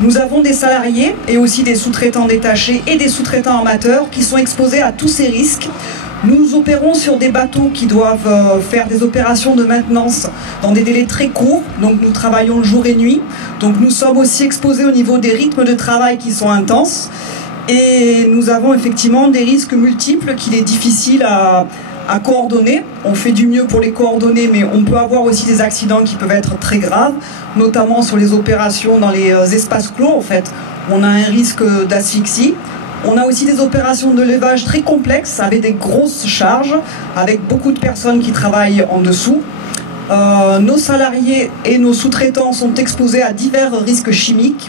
Nous avons des salariés et aussi des sous-traitants détachés et des sous-traitants amateurs qui sont exposés à tous ces risques. Nous opérons sur des bateaux qui doivent faire des opérations de maintenance dans des délais très courts, donc nous travaillons jour et nuit. Donc nous sommes aussi exposés au niveau des rythmes de travail qui sont intenses et nous avons effectivement des risques multiples qu'il est difficile à coordonner. On fait du mieux pour les coordonner, mais on peut avoir aussi des accidents qui peuvent être très graves, notamment sur les opérations dans les espaces clos. En fait, on a un risque d'asphyxie. On a aussi des opérations de levage très complexes avec des grosses charges, avec beaucoup de personnes qui travaillent en dessous. Nos salariés et nos sous-traitants sont exposés à divers risques chimiques.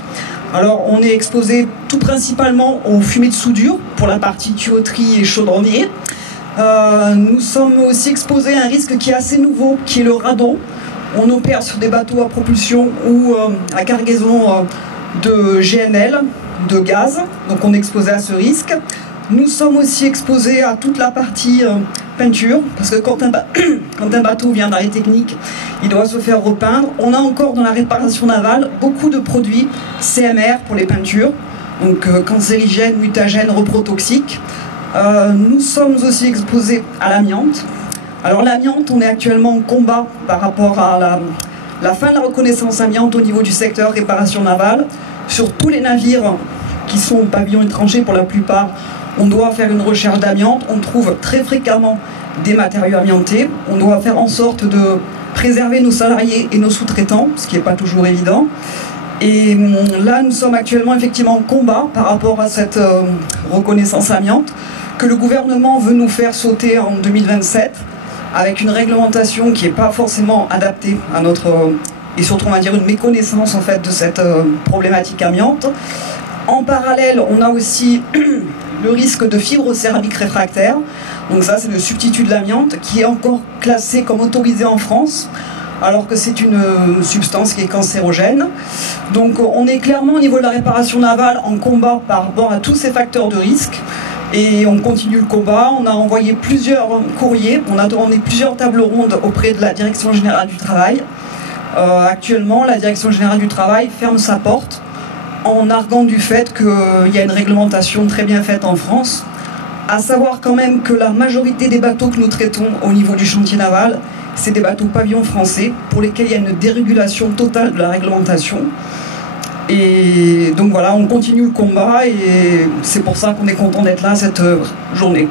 Alors on est exposé tout principalement aux fumées de soudure pour la partie tuyauterie et chaudronnier. Nous sommes aussi exposés à un risque qui est assez nouveau, qui est le radon. On opère sur des bateaux à propulsion ou à cargaison de GNL, de gaz, donc on est exposé à ce risque. Nous sommes aussi exposés à toute la partie peinture, parce que quand un bateau vient d'arrêt technique, il doit se faire repeindre. On a encore dans la réparation navale beaucoup de produits CMR pour les peintures, donc cancérigènes, mutagènes, reprotoxiques. Nous sommes aussi exposés à l'amiante. Alors l'amiante, on est actuellement en combat par rapport à la fin de la reconnaissance amiante au niveau du secteur réparation navale. Sur tous les navires qui sont pavillon étranger pour la plupart, on doit faire une recherche d'amiante. On trouve très fréquemment des matériaux amiantés. On doit faire en sorte de préserver nos salariés et nos sous-traitants, ce qui n'est pas toujours évident. Et là, nous sommes actuellement effectivement en combat par rapport à cette reconnaissance amiante que le gouvernement veut nous faire sauter en 2027 avec une réglementation qui n'est pas forcément adaptée à notre... et surtout, on va dire, une méconnaissance en fait de cette problématique amiante. En parallèle, on a aussi le risque de fibrocéramique réfractaire. Donc ça, c'est le substitut de l'amiante qui est encore classé comme autorisé en France, alors que c'est une substance qui est cancérogène. Donc on est clairement au niveau de la réparation navale en combat par rapport à tous ces facteurs de risque. Et on continue le combat. On a envoyé plusieurs courriers, on a demandé plusieurs tables rondes auprès de la Direction Générale du Travail. Actuellement, la Direction Générale du Travail ferme sa porte en arguant du fait qu'il y a une réglementation très bien faite en France. À savoir quand même que la majorité des bateaux que nous traitons au niveau du chantier naval, c'est des bateaux pavillon français pour lesquels il y a une dérégulation totale de la réglementation. Et donc voilà, on continue le combat et c'est pour ça qu'on est content d'être là cette journée.